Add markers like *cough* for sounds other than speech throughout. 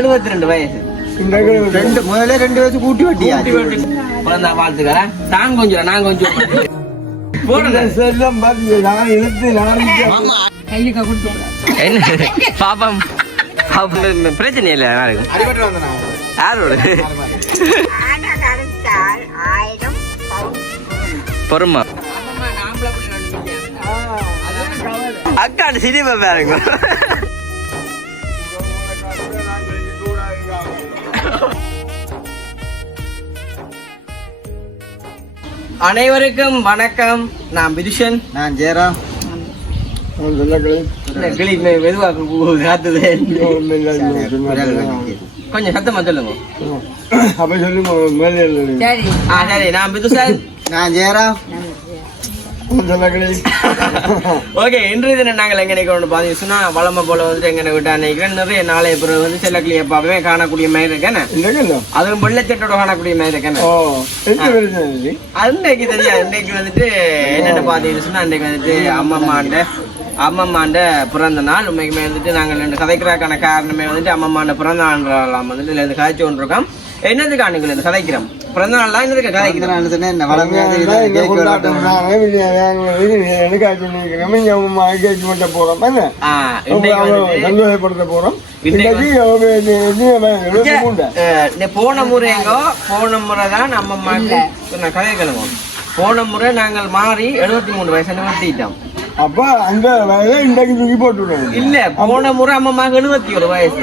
எழுபத்தி ரெண்டு வயசு ரெண்டு முதல்ல ரெண்டு வயசு கூட்டி வட்டியா பிறந்தா வாழ்த்துக்கிறேன் நான் கொஞ்சம் நான் கொஞ்சம் பாப்பம் பிரச்சனை இல்லை வந்தேன் யாரோட பொறுமா அக்காண்டு சிரிப்பா பாருங்க. அனைவருக்கும் வணக்கம். நான் பிதுஷன் நான் ஜெயராம் கொஞ்சம் சத்தமா சொல்லுங்க. அப்ப சொல்லுங்க நான் ஜெயராம் ஓகே இன்றைய தினம் நாங்கள் எங்க நினைக்கிறோம் பாத்தீங்கன்னா வளமை போல வந்துட்டு எங்க விட்டா நினைக்கிறேன். நிறைய நாளைய பிறகு வந்து செல்லக்கிளிய பாப்பவே காணக்கூடிய மாதிரி இருக்கேன் அதுவும் வெள்ளச்சட்டோட காணக்கூடிய மாதிரி இருக்கேன் அன்னைக்கு தெரியாது. அன்னைக்கு வந்துட்டு என்னென்ன பாத்தீங்கன்னா அன்னைக்கு வந்துட்டு அம்மம்மாண்ட அம்மம்மாண்ட பிறந்த நாள். உண்மைக்குமே வந்துட்டு நாங்கள் ரெண்டு கதைக்கிறதுக்கான காரணமே வந்துட்டு அம்மம்மாண்ட பிறந்த நாள் வந்துட்டு இதுல கதைச்சு கொண்டிருக்கோம். என்னதுக்கு அன்னைக்கு இருந்து கதைக்கிறோம்? பிறந்த நாள் தான் என்ன கொண்டாட்டம் நம்ம கேட்க மட்டும் போறோம் என்ன? சந்தோஷப்படுத்த இன்னைக்கு இன்னைக்கு உண்டு அஹ் இந்த போன முறைங்கோ போன முறை தான் நம்ம நான் கதை கிளம்புவோம். போன முறை நாங்கள் மாறி எழுபத்தி மூணு வயசு வெட்டிட்டோம் அப்ப அந்த வயதை இன்றைக்கு தூக்கி போட்டுவிடுவோம் இல்ல போன முறை அம்மாக்கு எழுபத்தி ஒரு வயசு.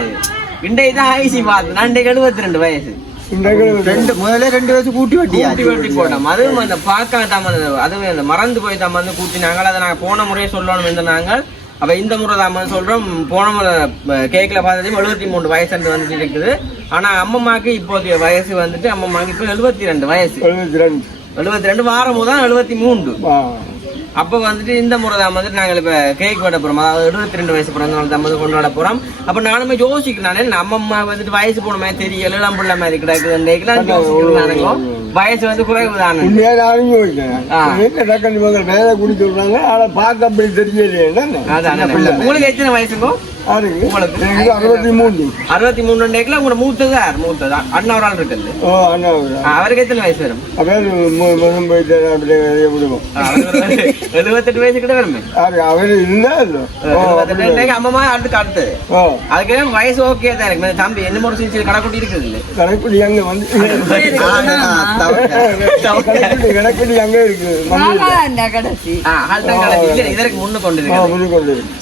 இன்றைக்கு தான் ஐசி பார்த்து நான் இன்றைக்கு எழுபத்தி ரெண்டு வயசு. ரெண்டு முதல்ல ரெண்டு வயசு கூட்டி வட்டியா கூட்டி வெட்டி போட்டோம். அதுவும் அந்த பார்க்க தான். அதுவும் அந்த மறந்து போய் தான் வந்து கூட்டினாங்க. அதை நாங்கள் போன முறையே சொல்லணும் இந்த நாங்கள் அப்ப இந்த முறை தான் சொல்றோம். போன முறை கேக்ல பார்த்ததையும் எழுபத்தி மூணு வயசு வந்துட்டு இருக்குது ஆனா அம்மம்மாக்கு இப்போதைய வயசு வந்துட்டு அம்மம்மாக்கு இப்போ எழுபத்தி ரெண்டு வயசு. எழுபத்தி ரெண்டு. எழுபத்தி ரெண்டு வாரம் தான் எழுபத்தி மூன்று. அப்போ வந்துட்டு இந்த முறை தான் வந்துட்டு நாங்கள் இப்போ கேக் வெட்ட போகிறோம் அதாவது எழுபத்தி ரெண்டு வயசு பிறந்த நாள் தான் கொண்டாட போகிறோம் அப்போ நானுமே யோசிக்கிறேன் நம்ம அம்மா வந்துட்டு வயசு போன மாதிரி தெரியல இளம் பிள்ளை மாதிரி கிடக்குதுன்னு யோசிக்கிறேன் வயசு வந்து குறைவு தானே டக்குனு இவங்க மேல குடிச்சு விடுறாங்க ஆனா பார்க்க அப்படி தெரியலையே? அதான். உங்களுக்கு எத்தனை வயசுங்கோ? யாருக்கு? உங்களுக்கு? அறுபத்தி மூணு அறுபத்தி மூணு டேக்கில் உங்களோட மூத்தது? யார் மூத்தது? அண்ணா ஒரு ஆள் இருக்குது ஓ அண்ணா அவருக்கு எத்தனை வயசு வரும்? எழுபத்தெட்டு வயசு கிட்ட வருமே? அவரு இருந்தா அம்மா அடுத்துக்கு அடுத்தது ஓ, அதுக்கு வயசு ஓகே தான் இருக்கு. தம்பி என்ன ஒரு சின்ன கடைக்குட்டி இருக்குது கடைப்பிடி அங்க வந்து கடைப்பிடி அங்க இருக்கு. கடைசி. இதற்கு முன்னு கொண்டு.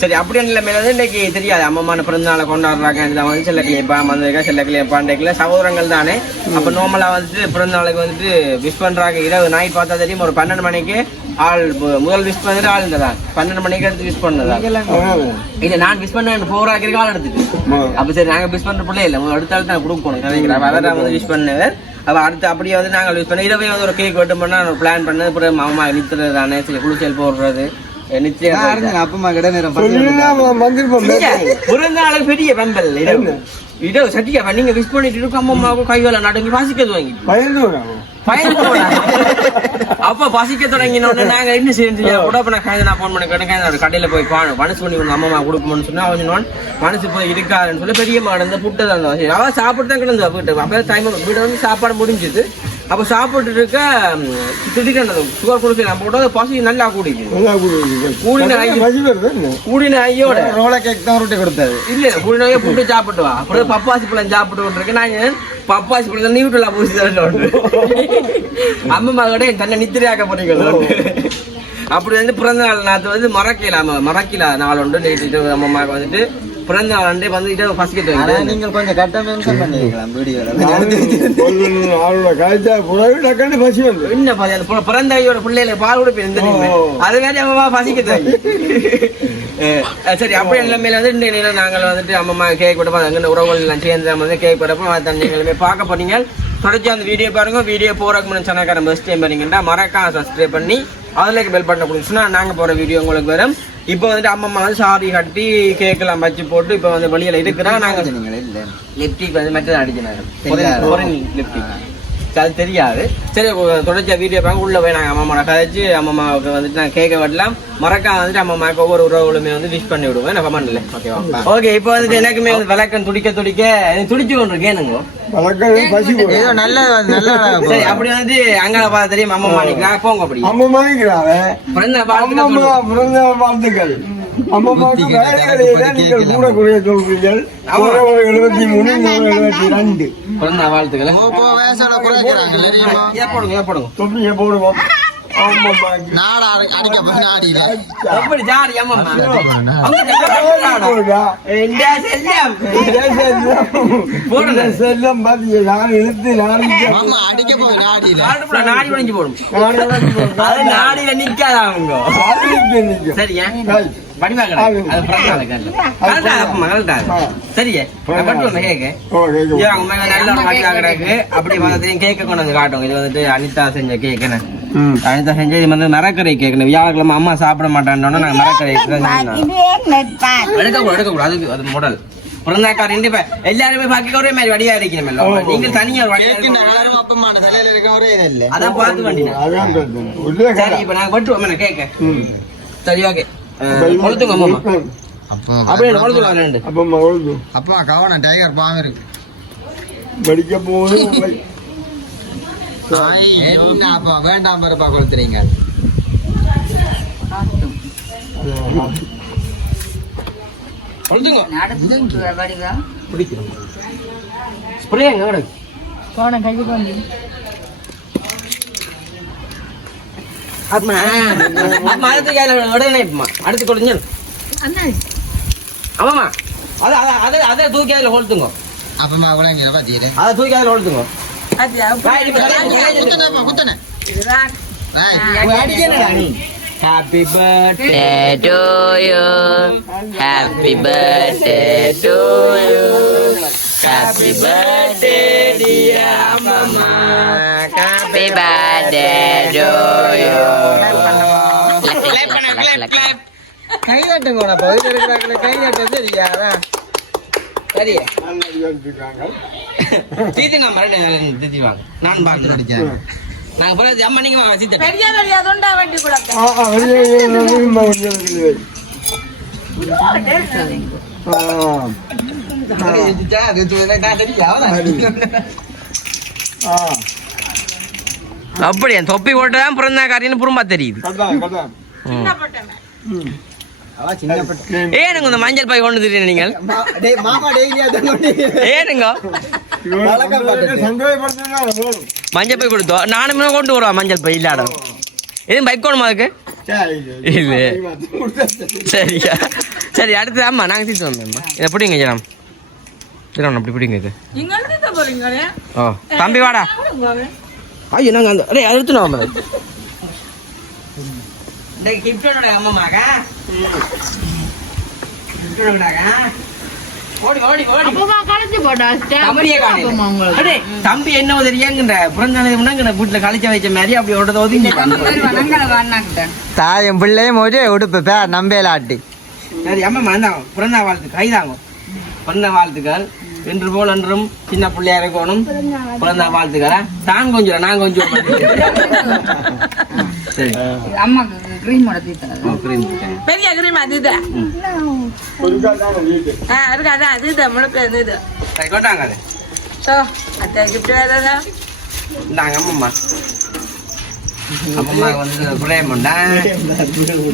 சரி அப்படி நிலைமையில இன்னைக்கு தெரியாது. அம்மம்மான பிறந்த நாளை கொண்டாடுறாங்க இந்த வந்து செல்ல கிளியப்பா வந்திருக்கா செல்ல கிளியப்பா இன்றைக்குல சகோதரங்கள் தானே அப்ப நார்மலா வந்துட்டு பிறந்த நாளுக்கு வந்துட்டு விஷ் பண்றாங்க இரவு நைட் பார்த்தா தெரியும் ஒரு பன்னெண்டு மணிக்கு ஆள் முதல் விஷ் பண்ணிட்டு ஆள் இருந்ததா பன்னெண்டு மணிக்கு எடுத்து விஷ் பண்ணதா. இல்ல நான் விஷ் பண்ண போர் ஆக்கிருக்கு ஆள் எடுத்துட்டு. அப்ப சரி நாங்க விஷ் பண்ற பிள்ளை இல்ல அடுத்த ஆள் தான் கொடுக்கணும் அப்ப அதை வந்து விஷ் பண்ணவர் அப்ப அடுத்து அப்படியே வந்து நாங்கள் விஷ் பண்ண இரவே வந்து ஒரு கேக் வெட்டும் பண்ணா ஒரு பிளான் பண்ணது அப்புறம் மாமா நித்துறது தானே சரி குளிச்சல் போடுறது நிச்சயம் அவன் பெரிய இரவு இரவு சட்டியா நீங்க விஷ் பண்ணிட்டு இருக்க அம்மா அம்மாவுக்கு கைவேல நடுங்கி பசிக்கிறது வாங்கி. அப்ப பசிக்க தொடங்கின உடனே நாங்க என்ன செஞ்சு கூட அப்ப நான் கைது நான் போன் பண்ணி கேட்டேன் கடையில போய் பா மனசு பண்ணி உங்க அம்மா கொடுக்கணும்னு சொன்னா அவன் சொன்னான் மனசு போய் இருக்காதுன்னு சொல்லி பெரிய மாடு இந்த புட்டு தான் சரி அவ சாப்பிட்டு தான் கிடந்தா வீட்டு அப்ப டைம் வீடு வந்து சாப்பாடு முடிஞ்சுது. அப்ப சாப்பிட்டு இருக்க திடீர்னு சுகர் குடிச்சு நான் போட்டு பசி நல்லா குடிக்குது. கூடின ஐயோ? கூடின ஐயோட. ரோல கேக் தான் ரொட்டி கொடுத்தாரு இல்ல புடினாவே புட்டு சாப்பிட்டு வா. அப்புறம் பப்பாசி பழம் சாப்பிட்டு நான் பப்பாசி பழம் நீ வீட்டுல பூசி தரணும் அம்மா மகட தன்னை நித்திரையாக்க போறீங்களோ அப்படி வந்து பிறந்த நாள் நாத்து வந்து மறக்கல மறக்கல நாள் உண்டு நேற்று அம்மாவுக்கு வந்துட்டு. பிறந்த நாள் அண்டே வந்து இதை. நீங்கள் கொஞ்சம் கட்ட மென்ஷன் பண்ணிருக்கலாம் வீடியோல. *laughs* நானும் அவளோட கழிச்சா புறவு டக்குன்னு பசி வந்து. என்ன பாதி அந்த பி- பிறந்த ஐயோட பிள்ளைகளை பால் நிலைமை. ஓ. அது வேற அம்மா பசிக்கிட்டு *laughs* சரி அப்படி நிலைமையில வந்து நிலையில நாங்கள் வந்துட்டு அம்மா கேக் விட அங்கே உறவுகள் சேர்ந்து வந்து கேக் விடப்போ தண்ணிகளுமே பார்க்க போறீங்க. தொடர்ச்சி அந்த வீடியோ பாருங்க. வீடியோ போறதுக்கு முன்னாடி சேனல்காரன் பெஸ்ட் டைம் பண்ணீங்கன்னா மறக்காம சப்ஸ்கிரைப் பண்ணி அதுல பெல் பட்டன் கொடுத்துச்சுன்னா நாங்க போற வீடியோ உங்களுக்கு வரும். இப்போ வந்துட்டு அம்மா வந்து சாரி கட்டி கேக் எல்லாம் வச்சு போட்டு இப்போ வந்து வெளியில இருக்கிறா. நாங்க நீங்கள் லிப்டிக் வந்து மெட்டல் அடிக்கிறாங்க. லிப்டிக் அது தெரியாது. சரி ஒரு தொடர்ச்சியா வீடியோ பார்க்க உள்ள போய் நாங்கள் அம்மா கதைச்சு அம்மாவுக்கு வந்துட்டு நான் கேட்க வரலாம் மறக்காம வந்துட்டு அம்மாவுக்கு ஒவ்வொரு உறவுகளுமே வந்து விஷ் பண்ணி விடுவேன் நான் கமெண்ட்ல ஓகேவா ஓகே இப்போ வந்துட்டு எனக்குமே வந்து விளக்கம் துடிக்க துடிக்க துடிச்சு கொண்டு இருக்கேனுங்க வழக்கம் பசி போடும். ஏதோ நல்ல நல்ல சரி அப்படி வந்துட்டு அங்கே பார்த்து தெரியும். அம்மா மாணிக்கிறா போங்க அப்படி. அம்மா வாழ்த்துக்கள் பிறந்த வாழ்த்துக்கள். அம்மாவுக்கு வேலைகளை நீங்கள் கூட குறைய சொல்றீர்கள். எழுபத்தி மூணு எழுபத்தி ரெண்டு. வாழ்த்துக்களை போ போ வயசோட குறைக்கிறாங்க தெரியுமா ஏன் போடுங்க ஏன் போடுங்க? தொப்பியை போடுவோம் நாடா அடிக்க நாடியில எப்படி ஜாடி அம்மா செல்லம். பாத்தீங்க நான் இழுத்து அடிக்க போய் நாடியில. நாடி போடும். அது நாடியில நிக்காத அவங்க. சரியா கேக்க. கொண்டு வந்து காட்டும் இது வந்துட்டு அனிதா செஞ்ச கேக்குன்னு ம். அனிதா செஞ்ச இது வந்து மரக்கரை கேக்குன்னு வியாழக்கிழமை அம்மா சாப்பிட மாட்டான்னு நாங்க மரக்கரை எடுக்க எடுக்க கூடாது அதுக்கு அது முடல் பிறந்தாக்கார் ரெண்டு பேர் எல்லாருமே பாக்க ஒரே மாதிரி வடிவா இருக்கணுமல்ல நீங்க தனியா இருக்கணும். அதான் பார்த்து வண்டினா. அதான் பிரச்சனை. உள்ளே சரி. இப்ப நாங்க கேட்க. சரி ஓகே. கொளுத்துங்க அம்மா அப்படியே அப்பா கவனம் டைகர் பாவம் இருக்கு. படிக்க போகுது உங்களை. அப்பா வேண்டாம் பாருப்பா கொடுத்துறீங்க அடுத்து அடுத்து கொடுங்க ஆமாமா அதை அதை அதை அதை தூக்கி அதில் கொளுத்துங்க அப்பமா பாத்தீங்களே அதை தூக்கி அதில் கொளுத்துங்க Right, இப்ப கல்யாணம் குத்தனேப்பா குத்தனே Right. Happy birthday to you. Happy birthday to you. Happy birthday, dear mama. Happy birthday to you. Clap, clap, clap, clap. கை தட்டுங்கோடா பகுதியில் இருக்கிறாங்களே கை தட்ட சரியா சரி நல்லா யோசிச்சுருக்காங்க. தீத்தி நான் மறுபடியும் தீத்தி வாங்க. நான் பார்த்து அடிச்சாங்க நாங்க பிறகு அம்மா நீங்க வாங்க சீத்த. பெரிய பெரிய தொண்டா வண்டி கூட ஆ, ஆ, வெளியே வெளியே வெளியே கொஞ்சம் இருக்குது. ஆ, ஆ, அப்படி என் தொப்பி போட்டுதான் பிறந்தா காரின்னு புறம்பா தெரியுது. ஏனுங்க இந்த மஞ்சள் பை கொண்டு தெரியும் நீங்கள்? கொண்டு ஏனுங்க. மஞ்சள் பை கொடுத்தோம் நானுமே கொண்டு வருவா மஞ்சள் பை இல்லாட. எதுவும் பைக் வேணுமா அதுக்கு? இல்ல. சரி. சரியா சரி அடுத்து ஆமா நாங்க தீர்த்து வந்தோம்மா இதை பிடிங்க ஜனம். ஜனம் அப்படி பிடிங்க இது. ஓ தம்பி வாடா. ஐயோ நாங்க அந்த அடே அதை இந்த கிஃப்டோட அம்மாமாக்கா ஓடி ஓடி ஓடி. அப்பமா கழிச்சு போட்டா தம்பியே காணல. அடே, தம்பி என்ன உதறியாங்கன்ற புறந்தானே வீட்டுல கழிச்ச வச்ச மாதிரி அப்படி ஓடுறது ஒதுங்கி தாயும் பிள்ளையும் ஒரே உடுப்பு பேர் நம்பேலாட்டி சரி அம்மா மறந்தாங்க பிறந்த வாழ்த்து கைதாங்க பிறந்த வாழ்த்துக்கள். இன்று போல் என்றும் சின்ன பிள்ளையா இருக்கணும். பிறந்த வாழ்த்துக்களா. தான் கொஞ்சம் நான் கொஞ்சம் சரி. அம்மாக்கு. பெரிய கிரீம் ஒருக்காதான வீடு. ஆ இருக்காதா முழுக்க இது. சரி கொட்டாங்க அது. சோ அத்தை கிஃப்ட் வேறதா இந்தாங்க அம்மம்மா. அம்மம்மா வந்து பிரேம்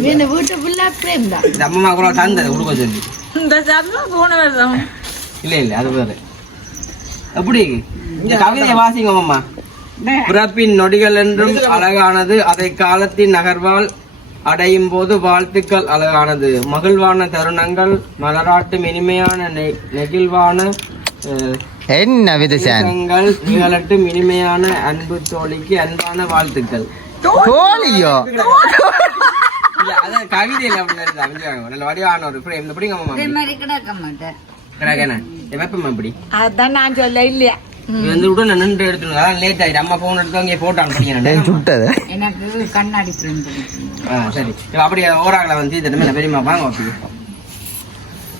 வீட்டு வீட்டு ஃபுல்லா பிரேம் தான். இந்த அம்மம்மா கூட தந்தது கொடுக்க சொல்லி. இந்த சாப்பிடும் போன வருஷம் இல்ல இல்ல அது வேறு. எப்படி? இந்த கவிதையை வாசிங்க அம்மா பிறப்பின் நொடிகள் என்றும் அழகானது. அதை காலத்தின் நகர்வால் அடையும் போது வாழ்த்துக்கள் அழகானது. மகிழ்வான தருணங்கள் மலராட்டும் இனிமையான நெகிழ்வான என்ன நிமிஷங்கள் நிகழட்டும். இனிமையான அன்பு தோழிக்கு அன்பான வாழ்த்துக்கள். இல்ல அதான் கவிதையில் நல்ல வடிவான ஒரு கிடக்க மாட்டேன். கிடக்கேண்ணே வெப்பம் எப்படி அதான் நான் சொல்ல இல்லையா? வந்து உடனே நின்று எடுத்துருங்க லேட் ஆயிட்டு. அம்மா போன் எடுத்து அங்கே போட்டான் படிக்கிறேன் சுட்டது. எனக்கு கண்ணாடி பிரிண்ட் ஆ சரி. இப்ப அப்படியே ஓராகல வந்து பெரியம்மா வாங்க அப்படி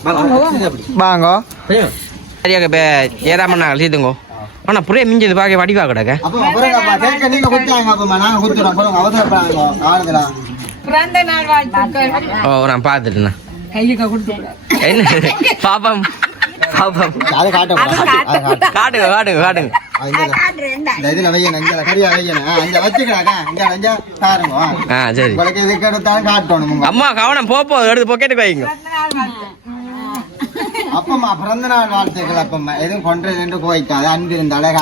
வாங்க வாங்க அப்படி வாங்கோ. சரியாக இப்போ ஏறாம நாங்கள் சீத்துங்கோ ஆனா புரிய மிஞ்சது பாக்க வடிவா கிடக்க நான் என்ன? பாப்பம் பாப்பம் அதை காட்ட காட்டுங்க. காட்டுங்க. காட்டுங்க. அம்மா கவனம் போ போ. எடுத்து பொக்கெட்டுக்கு வைங்க. அப்பம்மா பிறந்த நாள் வாழ்த்துக்கள் அப்பம்மா. எதுவும் கொண்டு ரெண்டு போய்க்காது அன்பு இருந்த அழகா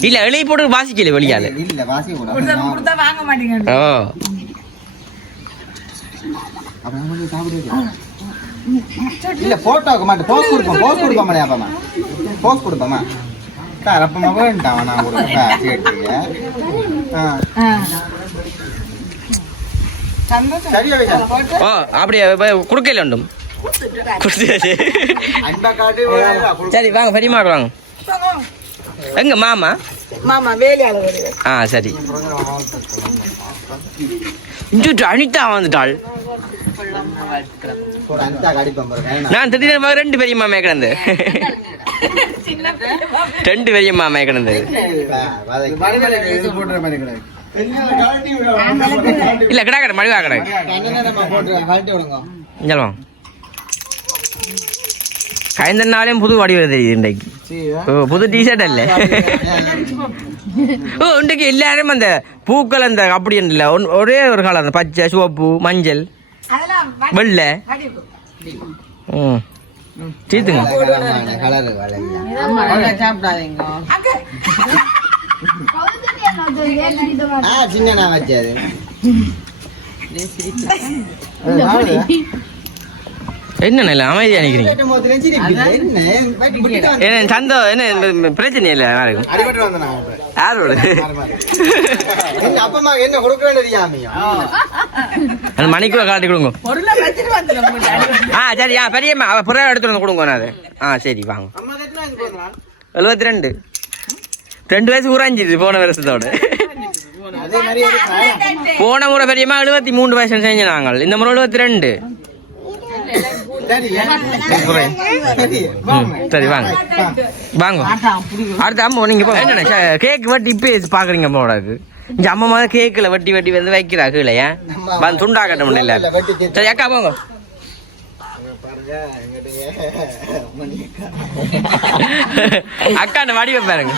இல்ல எழுதி போட்டு வாசிக்கல வெளியால இல்ல வாசி கூட கொடுத்தா வாங்க மாட்டீங்க. ஓ. அப்புறம் கொஞ்சம் சாப்பிடுவீங்க இல்ல போட்டோக்கு மாட்டேன் போஸ் கொடுப்போம் போஸ் கொடுப்போம் அப்பமா. போஸ் கொடுப்போமா? சார் அப்பமா வேண்டாம் நான் கொடுப்பா கேட்டீங்க. அப்படியே குடுக்கல உண்டும்? சரி வாங்க பெரியம்மா வாங்க. எங்க மாமா? மாமா வேலையாளர். வருது ஆ சரி. இஞ்சுட்டு அனிதா வந்துட்டாள். நான் திடீர்னு பார்க்க ரெண்டு பெரியம்மா மே கிடந்து. ரெண்டு பெரியம்மா மே கிடந்து. இல்ல கிடா கிட மடிவா கிடக்கு போட்டு கழட்டி நாளையும் புது வடிவில் தெரியுது இன்றைக்கு. ஓ புது டிஷர்ட் அல்ல. ஓ இன்றைக்கு எல்லாரும் அந்த பூக்கள் அந்த அப்படி இல்லை. ஒரே ஒரு காலம் அந்த பச்சை சிவப்பு மஞ்சள். வெள்ளை. ம். சீத்துங்க சாப்பிடாதீங்க. ஆ சின்ன நான் வச்சது. என்ன நல்ல அமைதியா நினைக்கிறீங்க என்ன சந்தோ என்ன இந்த பிரச்சனை இல்லை யாருக்கும். யாரோட? என்ன அப்பமா என்ன தெரியாமையா அந்த மணிக்குள்ள காட்டி கொடுங்க. ஆ சரி ஆ பெரியம்மா அவ புறா எடுத்துட்டு வந்து கொடுங்க நான் அது. ஆ சரி வாங்க? எழுபத்தி ரெண்டு ரெண்டு வயசு குறைஞ்சிது போன வருஷத்தோட? போன முறை பெரியம்மா எழுபத்தி மூணு வயசு செஞ்சு நாங்கள். இந்த முறை எழுபத்தி ரெண்டு சரி, சரி, ம், சரி வாங்க. வாங்க. அடுத்த அம்மா நீங்க போ. என்ன கேக் வெட்டி இப்போ பாக்குறீங்க அம்மாவோடக்கு இந்த அம்மா மாதிரி கேக்கில் வெட்டி வெட்டி வந்து வைக்கிறா கீழே ஏன்? வந்து துண்டா கட்ட முடியல சரி அக்கா போங்க. அக்கா அந்த வடிவை பாருங்க.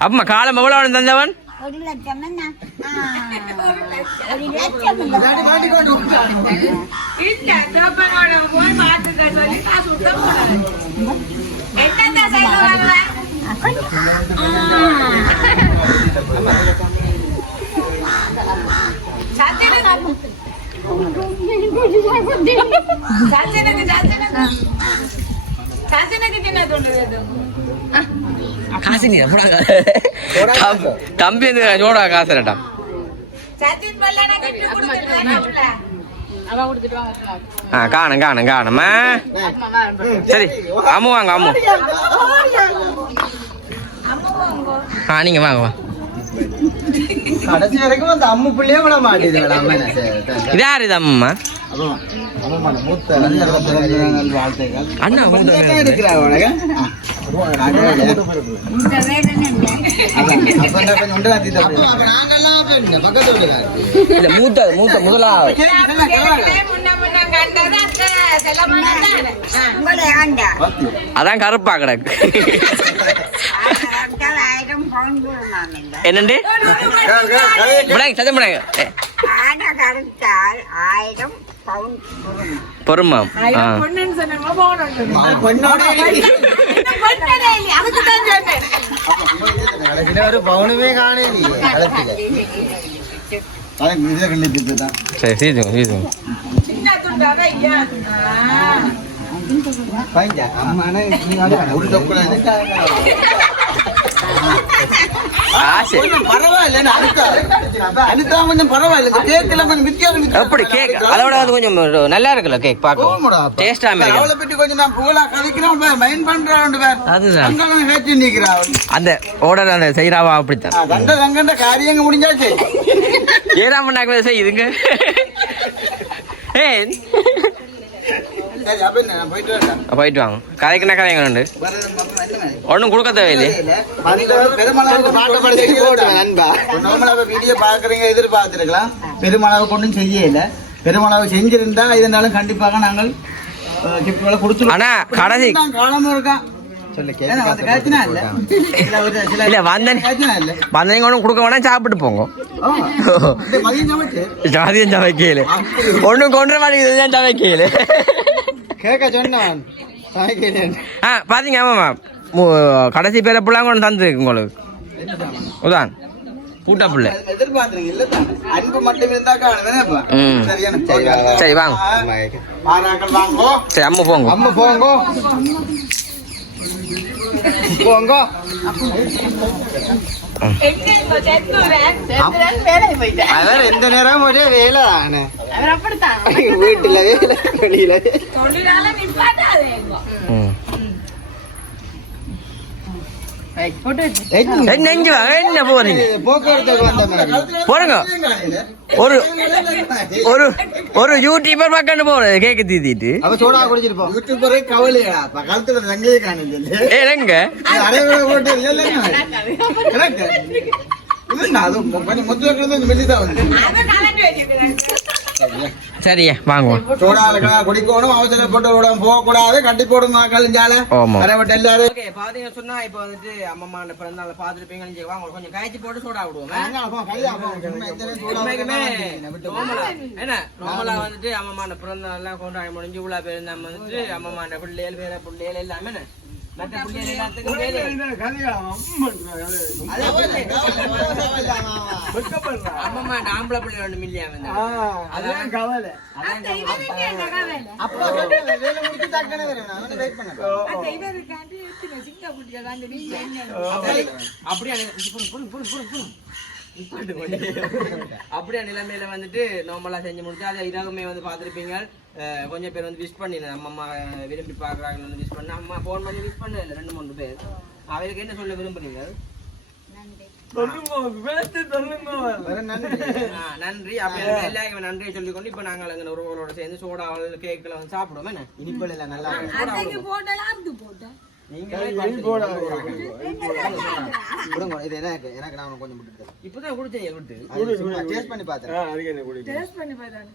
அம்மா காலம் எவ்வளவு தந்தவன்? ஒரு லட்சம் என்ன ஆ, ஒரு லட்சம் இல்லை. இதாண்டி மாட்டி கொண்டு வா. இல்ல சோப்பனோட போய் பார்த்துக்க சொல்லி காசு நீ போடாங்க தம்பி வந்து ஜோடா காசு ஆ காணும் காணும் காணுமா சரி அம்மு வாங்க அம்மு ஆ நீங்க வாங்க வா கடைசி வரைக்கும் அந்த அம்மு பிள்ளையே விட மாட்டேது அம்மா என்ன செய்ய? இது யாரு இது அம்மா. அண்ணா மூத்த மூத்த முதலாவது. அதான் கருப்பா கிடக்கு. என்னண்டு சத்தம் ஆயிரம் கடைசியில ஒரு பவுனுமே காணே அம்மானே எப்படி கேக் அதோட அது கொஞ்சம் நல்லா இருக்குல்ல கேக் போகும்டா பார்க்க அப்ப. டேஸ்டா அவளை இருக்கு பத்தி கொஞ்சம் நான் புகழா கதைக்கிறேன் பார், மைண்ட் பண்றான் பார். அதுதான். பேச்சு நிக்கிறான். அந்த ஓடர் அந்த செய்யறாவா அப்படித்தான். ஆ, கண்ட தங்கண்ட காரியங்க முடிஞ்சாச்சு. ஏறாம நாங்களே செய்யுதுங்க ஏன் சரி அப்ப என்ன நான் போயிட்டு வாங்க கதைங்க அப்ப என்ன மாதிரி? ஒன்றும் கொடுக்க தேவையில்லை வீடியோ பார்க்குறீங்க எதிர்பார்த்துருக்கலாம் பெருமளவு கொண்டும் செய்யல பெருமளவு செஞ்சிருந்தா இதனாலும் கண்டிப்பாக நாங்கள் கிஃப்ட்களை கொடுத்துருவோம் ஆனா கடைசி காலமும் இருக்கா சொல்லு கேட்க காய்ச்சினா இல்ல இல்ல ஒரு சில இல்ல வந்தேன் காய்ச்சினா இல்ல வந்தவங்க ஒன்றும் கொடுக்க வேணா சாப்பிட்டு போங்க மதியம் சமைக்கல ஒன்றும் கொண்டு மாதிரி சமைக்கல கேட்க சமைக்கிறேன் ஆ பாத்தீங்க ஆமாம்மா கடைசி பேரை பிள்ளைங்க ஒன்று தந்துருக்கு உங்களுக்கு. உதான். பூட்டா பிள்ளை. சரி, வாங்கோ. சரி அம்மா போங்க. அம்மா போங்கோ. போங்கோ. அவர் எந்த நேரம் ஒரே வேலை தானே? வீட்டுல வேலை வெளியில தொழிலால நிப்பாட்டாதே எங்கோ ம் போட்டு வச்சு என்ன நெஞ்சு என்ன போறீங்க? போக்குவரத்துக்கு வந்த மாதிரி. போடுங்க. ஒரு ஒரு ஒரு யூடியூபர் பக்கம் போறது கேக்கு தீத்திட்டு. அவ சோடா குடிச்சிருப்போம் யூடியூபரே கவலையா? கழுத்துல தங்கியே காணுது. ஏ எங்க அரைவேளை போட்டு இல்லைங்க. எனக்கு இல்ல அது? கொஞ்சம் முத்துல கிடந்து மெல்லிதான் வந்து அதை சரியா வாங்குவோம் சோடால குடிக்கணும் அவசரம் போட்டு விடாம போக கூடாது கட்டி போடுங்க கழிஞ்சால ஆமா. அரைவட்ட எல்லாரும். ஓகே பாத்தீங்க சொன்னா இப்போ வந்துட்டு அம்மா பிறந்த நாள் பாத்துருப்பீங்கன்னு வாங்க கொஞ்சம் காய்ச்சி போட்டு சோடா விடுவோம் என்ன நார்மலா வந்துட்டு அம்மாண்ட பிறந்த நாள் எல்லாம் கொண்டாடி முடிஞ்சு உள்ள பேர் நம்ம வந்துட்டு அம்மாண்ட பிள்ளைகள் பேர பிள்ளைகள் எல்லாமே ஆம்பளை பிள்ளை ரெண்டு மில்லியா அதான் கவலை அப்பா வேலை முடிச்சு வரேன் நான் வெயிட் பண்ணேன் அப்படியா நி- புடு, புடு, புடு, *laughs* அப்படியா நிலைமையில வந்துட்டு நார்மலா செஞ்சு முடிச்சு அதை இரவுமே வந்து பார்த்திருப்பீங்க. கொஞ்சம் பேர் வந்து விஷ் பண்ணினேன். நம்ம அம்மா விரும்பி பார்க்குறாங்கன்னு வந்து விஷ் பண்ண அம்மா ஃபோன் பண்ணி விஷ் பண்ணல ரெண்டு மூணு பேர். அவருக்கு என்ன சொல்ல விரும்புறீங்க? நன்றி. அப்ப எல்லாருக்கும் நன்றியை சொல்லிக்கொண்டு இப்ப நாங்கள் எங்க உறவுகளோட சேர்ந்து சோடா கேக்ல வந்து சாப்பிடுவோம். என்ன? இனிப்பல் இல்ல நல்லா இருக்கு. இப்பதான் விட்டு டேஸ்ட் பண்ணி பார்த்தேன்.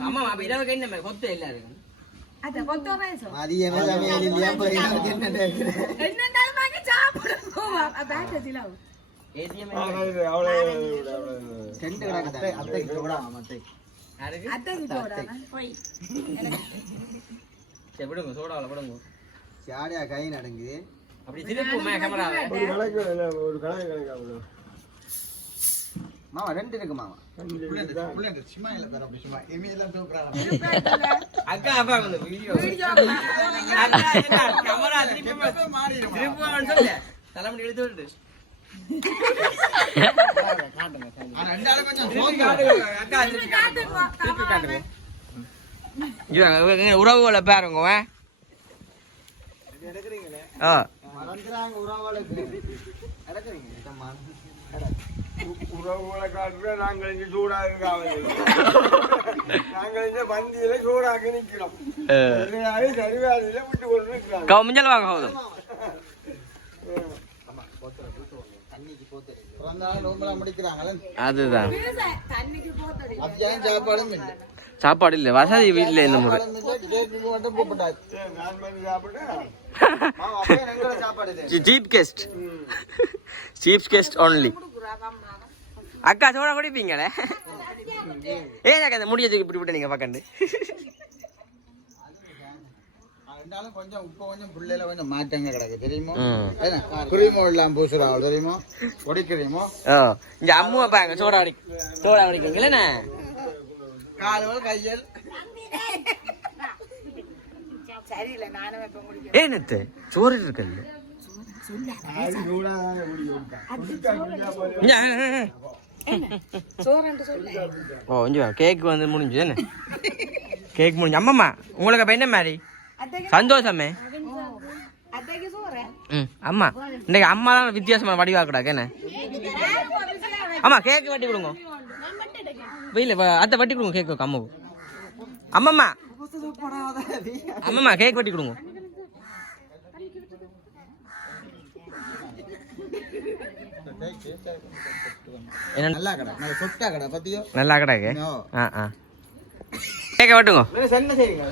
அம்மா அப்ப என்ன மாதிரி கொத்த விடுங்க சோடாவில் விடுங்க சாடியா கை நடுங்குது. அப்படி திருப்புமே கேமராவை ஒரு கணக்கு இல்லை, ஒரு கணக்கு கணக்கு அவ்வளவு மாமா ரெண்டு இருக்கு மாமா. சும்மா இல்ல தர அப்படி சும்மா. இனிமே எல்லாம் தூக்குறாங்க. அக்கா அப்பா வந்து வீடியோ கேமரா திருப்பி சொல்லு. தலைமுடி எடுத்து விட்டு ஆனா ரெண்டு உறவுகளை காட்டுற நாங்கள் இங்க சூடாக இருக்காமல் நாங்கள் இந்த பந்தியில சூடாக நிக்கிறோம் சரிவாதியில விட்டு கொண்டு இருக்கிறாங்க கவு மிஞ்சல் வாங்க முடிக்கிறாங்களே? அதுதான். சாப்பாடும் இல்லை. சாப்பாடு இல்லை வசதி இல்லை இந்த முறை. Chief guest chief guest only அக்கா சோடா குடிப்பீங்களே? ஏன் அக்கா இந்த முடிய தூக்கி இப்படி விட்டு நீங்க பக்கண்டு? ரெண்டாலும் கொஞ்சம் உப்பு கொஞ்சம் புள்ளையில கொஞ்சம் மாற்றங்க கிடக்கு தெரியுமோ? கிரீமோ இல்லாம பூசுறாங்க தெரியுமோ? பொடிக்கிறீமோ ஓ இங்க அம்முவை பாருங்க சோடா குடி சோடா குடிக்கிறீங்க இல்லைண்ணே கால்கள் கையல். சரியில்லை நானும் இப்ப சோறு இருக்குல்ல ஓ இங்க கேக் வந்து முடிஞ்சு என்ன? கேக் முடிஞ்சு. அம்மம்மா உங்களுக்கு அப்ப என்ன மாதிரி? சந்தோஷமே? ம் அம்மா. இன்னைக்கு அம்மா தான் வித்தியாசமா வடிவாக்குடாக்க என்ன? அம்மா கேக் வட்டி கொடுங்க. வெயில அத்தை வட்டி கொடுங்க கேக்கு அம்மாவு அம்மம்மா. அம்மாம்மா கேக் வெட்டி கொடுங்க. என்ன நல்லா கடை. நல்ல சொட்டா கடை பத்தியோ நல்லா கிடக்கு ஓ. ஆ ஆ. கேக்க வெட்டுங்க.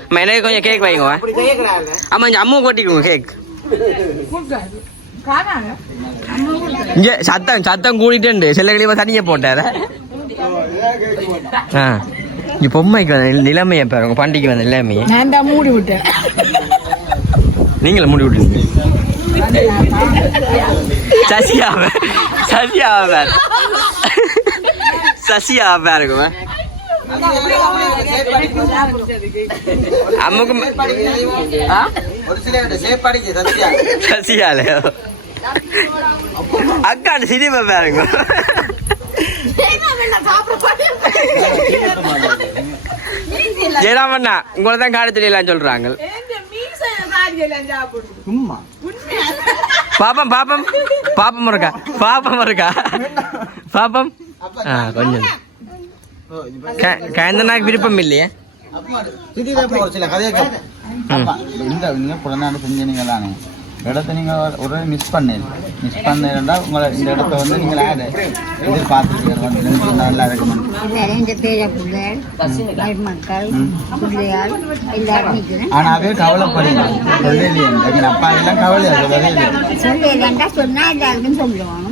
அம்மா எனக்கு கொஞ்சம் கேக் வைங்க. அம்மா இங்க வெட்டிக்கோங்க கேக் இங்க சத்தம் சத்தம் கூடிட்டு சில கழிவா தனியா போட்டார ஆ. இங்க பொம்மைக்கு வந்த நிலைமையை பாருங்க. பண்டிகை வந்த நிலைமையை. நான் தான் மூடி விட்டேன். நீங்களும் முடி விட்டுருங்க சசியாவ சசியாவ சசியாவ பாருங்க சினிமா பாருங்க ஜெயராமண்ணா உங்களை தான் காடு தெரியலாம் சொல்றாங்க. பாப்பம் பாப்பம். பாப்பம் இருக்கா? பாப்பம் இருக்கா? பாப்பம்? ஆ கொஞ்சம். கயந்தனாக்கு விருப்பம் இல்லையே? சில கதையை இந்த நீங்க புறநாடு செஞ்சீங்களானே இடத்த நீங்க ஒரு மிஸ் பண்ணீங்க மிஸ் பண்ணீங்கன்னா உங்களை இந்த இடத்த வந்து நீங்க ஆடு எதிர்பார்த்துருக்கீங்க வந்து நல்லா இருக்கும். இந்த பேர பிள்ளைகள் மக்கள் பிள்ளைகள் எல்லாரும் நிற்கிறேன் ஆனா அதே கவலைப்படுங்க. சொல்லலையே எங்க அப்பா எல்லாம் கவலையா? சொல்லவே இல்லை சொல்லி இல்லைண்டா சொன்னா எல்லாருக்கும் சொல்லுவாங்க.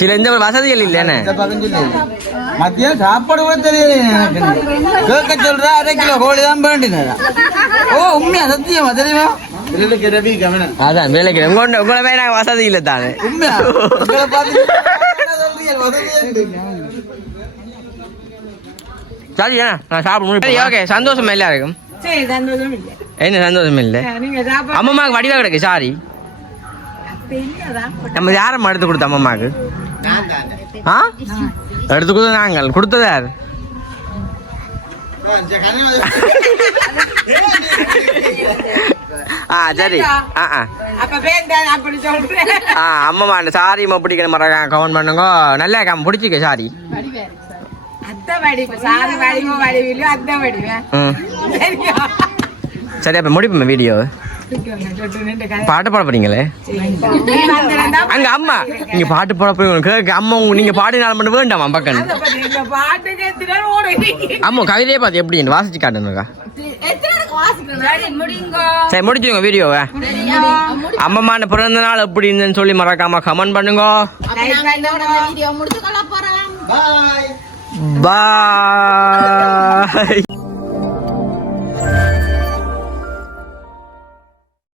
சில இந்த வசதிகள் இல்லைன்னு இந்த பக்கம் சொல்லி. மத்தியம் சாப்பாடு கூட தெரியல எனக்கு. கேட்க சொல்றா அரை கிலோ கோழி தான் வேண்டினதா? ஓ உண்மையா? சத்தியமா தெரியுமா? அதான் வேலைக்கு உங்களோட உங்களை வேணா வசதி இல்லை தானே. சரியா நான் சாப்பிட ஓகே சந்தோஷம் எல்லாருக்கும் சரி சந்தோஷம் இல்லை. என்ன சந்தோஷம் இல்லை? அம்மம்மாக்கு வடிவா கிடக்கு சாரி. நம்ம யாரும் எடுத்து கொடுத்த அம்மம்மாக்கு ஆ? எடுத்து கொடுத்த நாங்கள். கொடுத்தது யார்? *laughs* ஆ சரி. ஆ ஆ. ஆ அந்த சாரி பிடிக்கிற மாதிரி கமெண்ட் பண்ணுங்க. நல்லா கம் பிடிச்சிக்க சாரி சாரி அப்போ முடிப்போம் வீடியோ பாட்டு பாட போறீங்களே? அங்க அம்மா நீங்க பாட்டு பாட போறீங்க அம்மா நீங்க பாடினாலும் மட்டும் வேண்டாமா பக்கம் அம்மா கவிதையை பார்த்து எப்படி வாசிச்சு காட்டுனுக்கா சரி முடிச்சுங்க வீடியோவை. அம்மம்மான பிறந்த நாள் எப்படி இருந்துன்னு சொல்லி மறக்காம கமெண்ட் பண்ணுங்க. Bye. பாய்